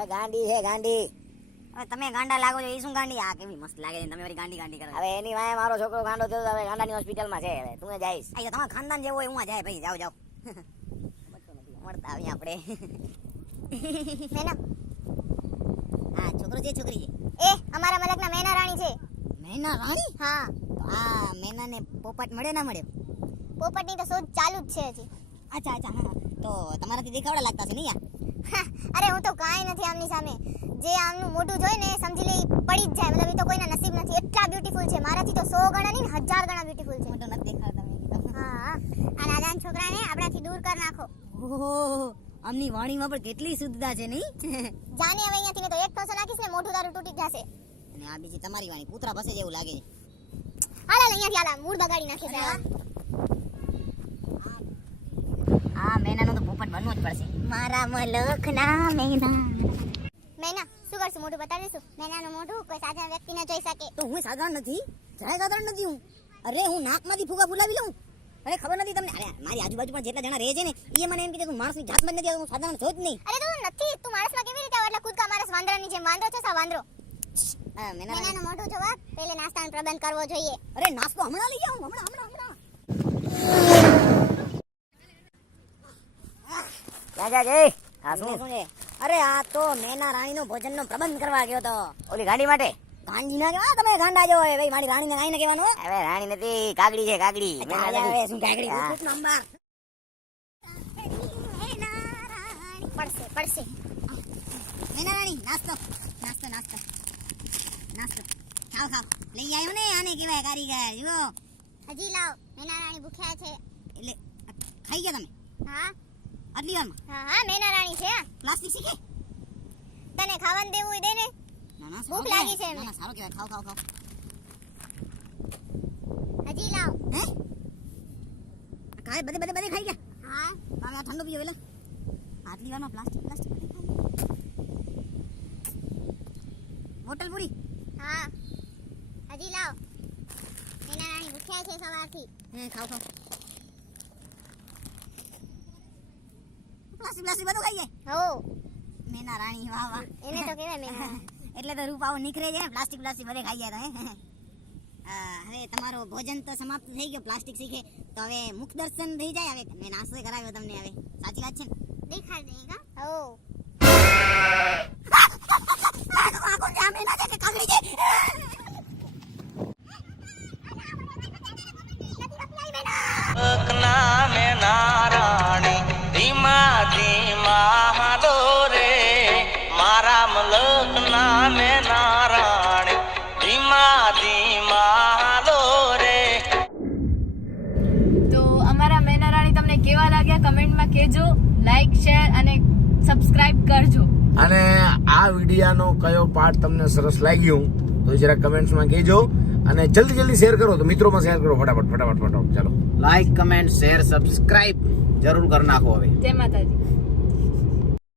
હવે ગાંડી છે ગાંડી. હવે તમે ગાંડા લાગો છો એ શું ગાંડી? આ કેવી મસ્ત લાગે છે, તમે મારી ગાંડી ગાંડી કરો. હવે એની વાય મારો છોકરો ગાંડો થયો તો હવે ગાંડાની હોસ્પિટલમાં છે. હવે તું જઈશ. આ તો તમારા ખાનદાન જેવો હોય હું જાય ભાઈ, જાઓ જાઓ. મળતા આવીએ આપણે. મેના હા છોકરો છે છોકરી છે? એ અમારા મલકના મેના રાણી છે. મેના રાણી? હા, તો આ મેનાને પોપટ મળે ના મળે? પોપટની તો શોધ ચાલુ જ છે હજી. અચ્છા અચ્છા હા. તો તમારાથી દેખાવડા લાગતા છે નહીં યાર? અરે હું તો કાંઈ નથી આમની સામે. જે આમનું મોઢું જોઈ ને સમજી લે ઈ પડી જ જાય. મતલબ એ તો કોઈના નસીબ નથી. એટલા બ્યુટીફુલ છે. મારાથી તો 100 ગણા નહીં 1000 ગણા બ્યુટીફુલ છે. મોટો નથી દેખાડતા તમે. હા, આ નાદાન છોકરાને આપણાથી દૂર કરી નાખો. ઓહો, આમની વાણીમાં પણ કેટલી શુદ્ધતા છે નહીં? જાને હવે અહીંયાથી ને તો એક ટોસો નાખીશ ને મોઢું તારું તૂટી જશે. અને આ બીજી તમારી વાણી કૂતરા પાસે જેવું લાગે છે. હાલ અહીંયાથી હાલ મૂળ બગાડી નાખે છે. આ મેનાનો તો પોપટ બનવો જ પડશે. મારા મલકના મેના. મેના શું કરશું? મોઢું બતાવી દઈશું. મેનાનું મોઢું કોઈ સાધારણ વ્યક્તિ ન જોઈ શકે. તો હું સાધારણ નથી, જરાય સાધારણ નથી હું. અરે હું નાકમાંથી ફૂગા ફૂલાવી લઉં. અરે ખબર નથી તમને? અરે મારી આજુબાજુ પણ જેટલા જણા રહે છે ને એ મને એમ કહે તું માણસની જાતમાં જ નથી આવતો, હું સાધારણ છો જ નહીં. અરે તું નથી, તું માણસમાં કેવી રીતે આવે? એટલે કૂદકા માણસ વાંદરાની જેમ. વાંદરો છો સા વાંદરો? હા, મેનાનું મોઢું જોવા પહેલે નાસ્તાનો પ્રબંધ કરવો જોઈએ. અરે નાસ્તો હમણાં લઈ આવું, હમણાં. ક્યાં જા જઈ? હા શું શું? છે? અરે આ તો મેના રાણીનો ભોજનનો પ્રબંધ કરવા ગયો તો. ઓલી ગાંડી માટે? ગાંડી ના કહેવા, તમે ગાંડા જો હોય ભાઈ. મારી રાણીને રાણીને કહેવાનું હોય. હવે રાણી નથી, કાગડી છે કાગડી. મેના નથી. હવે શું કાકડી હા. ઉઠ નંબર. પડશે પડશે. મેના રાણી નાસ્તો નાસ્તો નાસ્તો નાસ્તો ખાવ ખાવ. લઈ આવ્યો ને, આને કહેવાય કારીગર. જુઓ હજી લાવ. મેના રાણી ભૂખ્યા છે. એટલે ખાઈ ગયા તમે હા આટલી વારમાં? હા હા, મેના રાણી છે. પ્લાસ્ટિક શીખે? તને ખાવાનું દેવું હોય દે ને. ના ના, ભૂખ સારું લાગી કહેવાય. છે એમને. ના ના, સારું કહેવાય. ખાવ ખાવ ખાવ. હજી લાવ. હે કાંઈ બધે ખાઈ ગયા? હા હવે આ ઠંડુ પીવો એટલે આટલી વારમાં પ્લાસ્ટિક બધે ખાઈ. બોટલ પૂરી? હા હજી લાવ. મેના રાણી ભૂખ્યા છે સવારથી. હે ખાવ ખાવ. પ્લાસ્ટિક બધું ખાઈ જાય. હો, મેના રાણી વાહ વાહ. એને તો કહેવાય મેના રાણી. એટલે તો રૂપ આવો નીકળે છે. પ્લાસ્ટિક બધે ખાઈ જાય તો હવે તમારો ભોજન તો સમાપ્ત થઈ ગયો. પ્લાસ્ટિક શીખે તો હવે મુખ દર્શન થઈ જાય. હવે મેં નાસ્તો કરાવ્યો તમને. હવે સાચી વાત છે ને? દેખાડ દે કા. હો, આ કોણ છે? આ મેના છે કે કાગડી છે? લખના મેં નારાણી ધીમા ધીમા હાલો રે, મારા મલકના મેં નારાણી ધીમા ધીમા હાલો રે. તો અમારા મેના રાણી તમને કેવા લાગ્યા કમેન્ટમાં કહેજો. લાઈક શેર અને સબસ્ક્રાઇબ કરજો. અને આ વિડીયાનો કયો પાર્ટ તમને સરસ લાગ્યું તો જરા કમેન્ટ્સમાં કહેજો. અને જલ્દી શેર કરો તો મિત્રોમાં શેર કરો ફટાફટ. ચાલો લાઈક કમેન્ટ શેર સબસ્ક્રાઇબ જરૂર કરી નાખો હવે. જય માતાજી.